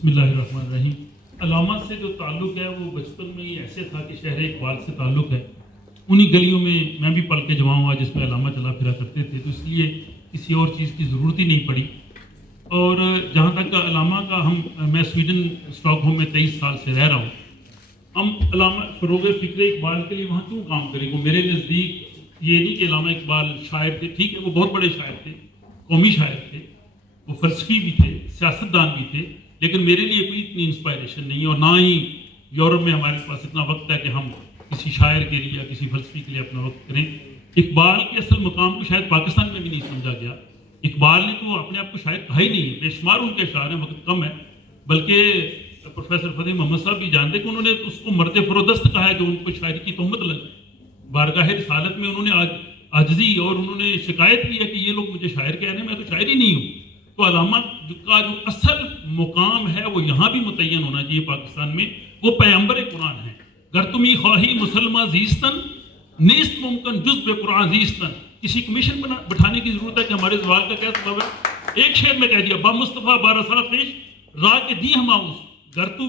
بسم اللہ الرحمن الرحیم. علامہ سے جو تعلق ہے وہ بچپن میں ہی ایسے تھا کہ شہر اقبال سے تعلق ہے. انہی گلیوں میں بھی پل کے جوان ہوا جس میں علامہ چلا پھرا کرتے تھے، تو اس لیے کسی اور چیز کی ضرورت ہی نہیں پڑی. اور جہاں تک علامہ کا میں سویڈن اسٹاک ہوم میں 23 سال سے رہ رہا ہوں. ہم علامہ فروغ فکر اقبال کے لیے وہاں کیوں کام کریں؟ وہ میرے نزدیک یہ نہیں کہ علامہ اقبال شاعر تھے، ٹھیک ہے وہ بہت بڑے شاعر تھے، قومی شاعر تھے، وہ فلسفی بھی تھے، سیاستدان بھی تھے، لیکن میرے لیے کوئی اتنی انسپائریشن نہیں ہے. اور نہ ہی یورپ میں ہمارے پاس اتنا وقت ہے کہ ہم کسی شاعر کے لیے یا کسی فلسفی کے لیے اپنا وقت کریں. اقبال کے اصل مقام کو شاید پاکستان میں بھی نہیں سمجھا گیا. اقبال نے تو اپنے آپ کو شاعر کہا ہی نہیں ہے، بے شمار ان کے اشعار ہیں، وقت کم ہے. بلکہ پروفیسر فتح محمد صاحب بھی جانتے کہ انہوں نے اس کو مرد فرودست کہا ہے جو ان کو شاعری کی تہمت لگ بارگاہ رسالت میں انہوں نے عاجزی اور انہوں نے شکایت کی ہے کہ یہ لوگ مجھے شاعر کہہ رہے ہیں، میں تو شاعر ہی نہیں ہوں. تو علامہ کا جو اصل مقام ہے وہ یہاں بھی متعین ہونا چاہیے پاکستان میں. وہ پیغمبر قرآن ہے. گر تمی خواہی مسلمہ زیستن نیست ممکن جز بے قرآن زیستن. کسی کمیشن بٹھانے کی ضرورت ہے کہ ہمارے زوال کا کیا سبب ہے؟ ایک شعر میں کہہ دیا با مصطفیٰ بارہ سال پیش راہ کے دی ہم آؤس. گر تو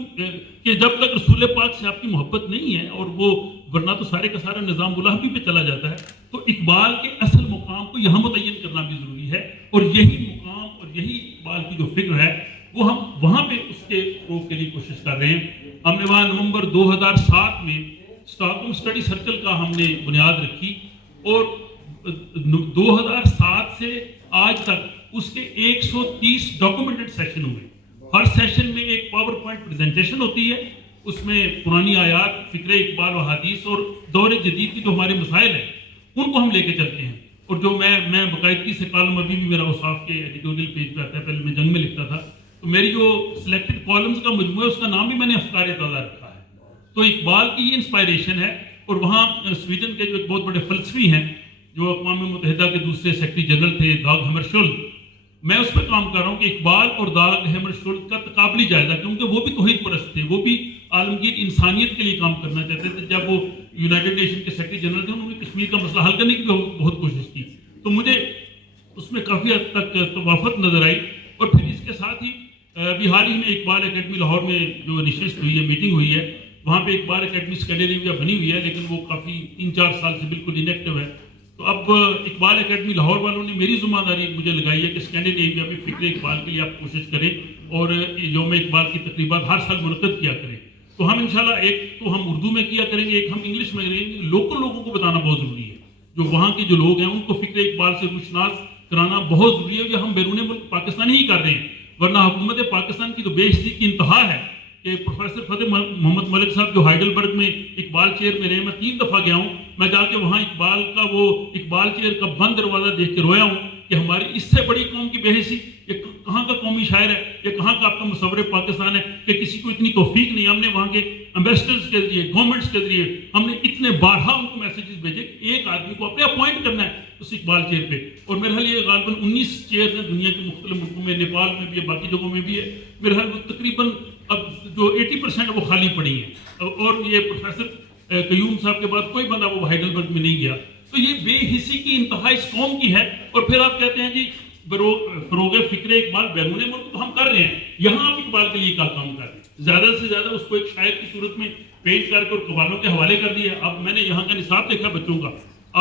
کہ جب تک رسول پاک سے آپ کی محبت نہیں ہے اور وہ ورنہ تو سارے کا سارا نظام غلامی پہ چلا جاتا ہے. تو اقبال کے اصل مقام کو یہاں متعین کرنا بھی ضروری ہے، اور یہی مقام اور یہی اقبال کی جو فکر ہے وہ ہم وہاں پہ اس کے فروغ کے لیے کوشش کر رہے ہیں. ہم نے وہاں نومبر 2007 میں اسٹاک ہوم اسٹڈی سرکل کا ہم نے بنیاد رکھی، اور 2007 سے آج تک اس کے 130 ڈاکومنٹڈ سیشن ہوئے. ہر سیشن میں ایک پاور پوائنٹ پریزنٹیشن ہوتی ہے، اس میں پرانی آیات، فکر اقبال و حدیث اور دور جدید کی جو ہمارے مسائل ہیں ان کو ہم لے کے چلتے ہیں. اور جو میں باقاعدگی سے کالم ابھی بھی میرا اوصاف کے ایڈیٹوریل پیج پہ آتا ہے، پہلے میں جنگ میں لکھتا تھا، تو میری جو سلیکٹڈ کالمز کا مجموعہ ہے اس کا نام بھی میں نے افکار تازہ رکھا ہے. تو اقبال کی یہ انسپائریشن ہے. اور وہاں سویڈن کے جو ایک بہت بڑے فلسفی ہیں جو اقوام متحدہ کے دوسرے سیکرٹری جنرل تھے، داگ ہیمرشولد، میں اس پہ کام کر رہا ہوں کہ اقبال اور داگ ہیمرشولد کا تقابلی جائزہ، کیونکہ وہ بھی توحید پرست تھے، وہ بھی عالمگیر انسانیت کے لیے کام کرنا چاہتے تھے. جب وہ یونائٹڈ نیشن کے سیکرٹری جنرل تھے انہوں نے کشمیر کا مسئلہ حل کرنے کی بہت کوشش کی. تو مجھے اس میں کافی حد تک توافق نظر آئی. اور پھر اس کے ساتھ ہی ابھی حال ہی میں اقبال اکیڈمی لاہور میں جو نشست ہوئی ہے، میٹنگ ہوئی ہے، وہاں پہ اقبال اکیڈمی اسکینڈینیویا بنی ہوئی ہے، لیکن وہ کافی 3-4 سال سے بالکل انیکٹیو ہے. تو اب اقبال اکیڈمی لاہور والوں نے میری ذمہ داری مجھے لگائی ہے کہ اسکینڈینیویا میں فکر اقبال کے لیے آپ کوشش کریں اور یوم اقبال کی تقریبات ہر سال منعقد کیا کریں. تو ہم انشاءاللہ ایک تو ہم اردو میں کیا کریں گے، ایک ہم انگلش میں کریں گے. لوکل لوگوں کو بتانا بہت ضروری ہے، جو وہاں کے جو لوگ ہیں ان کو فکر اقبال سے روشناس کرانا بہت ضروری ہے. جو ہم بیرون ملک پاکستانی ہی کر رہے ہیں، ورنہ حکومت پاکستان کی تو بے عزتی کی انتہا ہے کہ پروفیسر فتح محمد ملک صاحب جو ہائیڈلبرگ میں اقبال چیئر میں رہے، میں 3 دفعہ گیا ہوں، میں جا کے وہاں اقبال کا وہ اقبال چیئر کا بند دروازہ دیکھ کے رویا ہوں کہ ہماری اس سے بڑی قوم کی بے حیثی، یہ کہاں کا قومی شاعر ہے، یہ کہاں کا آپ کا مصور پاکستان ہے کہ کسی کو اتنی توفیق نہیں. ہم نے وہاں کے ایمبیسڈرز کے ذریعے، گورنمنٹس کے ذریعے ہم نے اتنے بارہا ان کو میسیجز بھیجے کہ ایک آدمی کو اپنے اپوائنٹ کرنا ہے اس اقبال چیئر پہ. اور میرے حال یہ غالباً 19 چیئرز ہیں دنیا کے مختلف ملکوں میں، نیپال میں بھی ہے، باقی جگہوں میں بھی ہے. میرے حال تقریباً اب جو 80% وہ خالی پڑی ہیں. اور یہ پروفیسر قیوم صاحب کے بعد کوئی بندہ وہ ہائیڈلبرگ میں نہیں گیا. تو یہ بے حسی کی انتہا اس قوم کی ہے. اور پھر آپ کہتے ہیں جی فروغ فکر اقبال بیرون ملک تو ہم کر رہے ہیں، یہاں آپ اقبال کے لیے کیا کام کر رہے ہیں؟ زیادہ سے زیادہ اس کو ایک شاعر کی صورت میں پینٹ کر کے اور قوالوں کے حوالے کر دیا. اب میں نے یہاں کا نصاب دیکھا بچوں کا،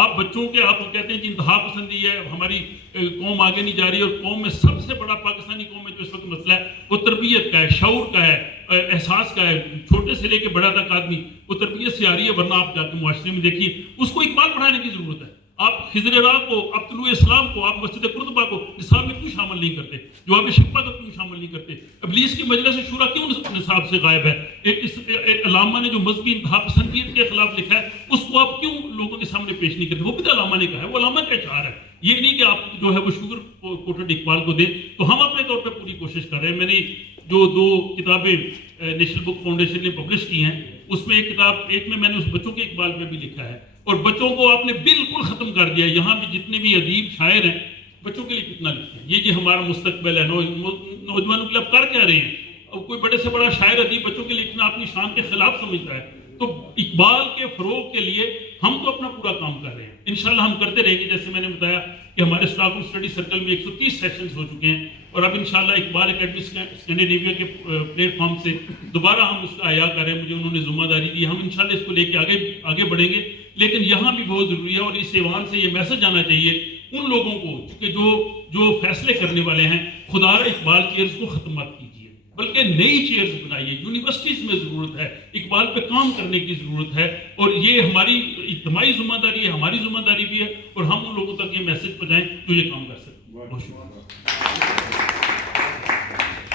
آپ بچوں کے آپ کہتے ہیں جی انتہا پسندی ہے، ہماری قوم آگے نہیں جا رہی. اور قوم میں سب سے بڑا پاکستانی قوم میں جو اس وقت مسئلہ ہے وہ تربیت کا ہے، شعور کا ہے، احساس کا ہے. چھوٹے سے لے کے بڑا تک آدمی وہ تربیت سے آ رہی ہے. ورنہ آپ جا کے معاشرے میں دیکھیے اس کو اقبال پڑھانے کی ضرورت ہے. آپ خضر راہ کو، آپ طلوع اسلام کو، آپ مسجد قرطبہ کو نصاب میں کیوں شامل نہیں کرتے؟ جواب شفا کو کیوں شامل نہیں کرتے؟ ابلیس کی مجلس شورا کیوں نصاب سے غائب ہے؟ ایک علامہ نے جو مذہبی انتہا پسندیت کے خلاف لکھا ہے اس کو آپ کیوں لوگوں کے سامنے پیش نہیں کرتے؟ وہ بھی تو علامہ نے کہا ہے، وہ علامہ کا اشعار ہے. یہ نہیں کہ آپ جو ہے وہ شوگر کوٹڈ اقبال کو دیں. تو ہم اپنے طور پہ پوری کوشش کر رہے ہیں. میں نے جو 2 کتابیں نیشنل بک فاؤنڈیشن نے پبلش کی ہیں، اس میں ایک میں نے اس بچوں کے اقبال پہ بھی لکھا ہے. اور بچوں کو آپ نے بالکل ختم کر دیا. یہاں بھی جتنے بھی ادیب شاعر ہیں بچوں کے لیے کتنا لکھتے ہیں. یہ جی ہمارا مستقبل ہے، نوجوانوں کے لیے آپ کر کیا رہے ہیں؟ اور کوئی بڑے سے بڑا شاعر ادیب بچوں کے لیے لکھنا اپنی شان کے خلاف سمجھتا ہے. تو اقبال کے فروغ کے لیے ہم تو اپنا پورا کام کر رہے ہیں، انشاءاللہ ہم کرتے رہیں گے. جیسے میں نے بتایا کہ ہمارے اسٹاک روم اسٹڈی سرکل میں 130 سیشنز ہو چکے ہیں، اور اب انشاءاللہ اقبال اکیڈمی اسکینڈینیویا کے پلیٹ فارم سے دوبارہ ہم اس کا احیاء کر رہے ہیں. مجھے انہوں نے ذمہ داری دی، ہم انشاءاللہ اس کو لے کے آگے بڑھیں گے. لیکن یہاں بھی بہت ضروری ہے، اور اس ایوان سے یہ میسج آنا چاہیے ان لوگوں کو کہ جو فیصلے کرنے والے ہیں، خدا را اقبال چیئرز کو ختم مت کیجیے، بلکہ نئی چیئرز بنائیے. یونیورسٹیز میں ضرورت ہے، اقبال پہ کام کرنے کی ضرورت ہے، اور یہ ہماری اجتماعی ذمہ داری ہے، ہماری ذمہ داری بھی ہے، اور ہم ان لوگوں تک یہ میسج پہنچائیں جو یہ کام کر سکتے ہیں. بہت شکریہ.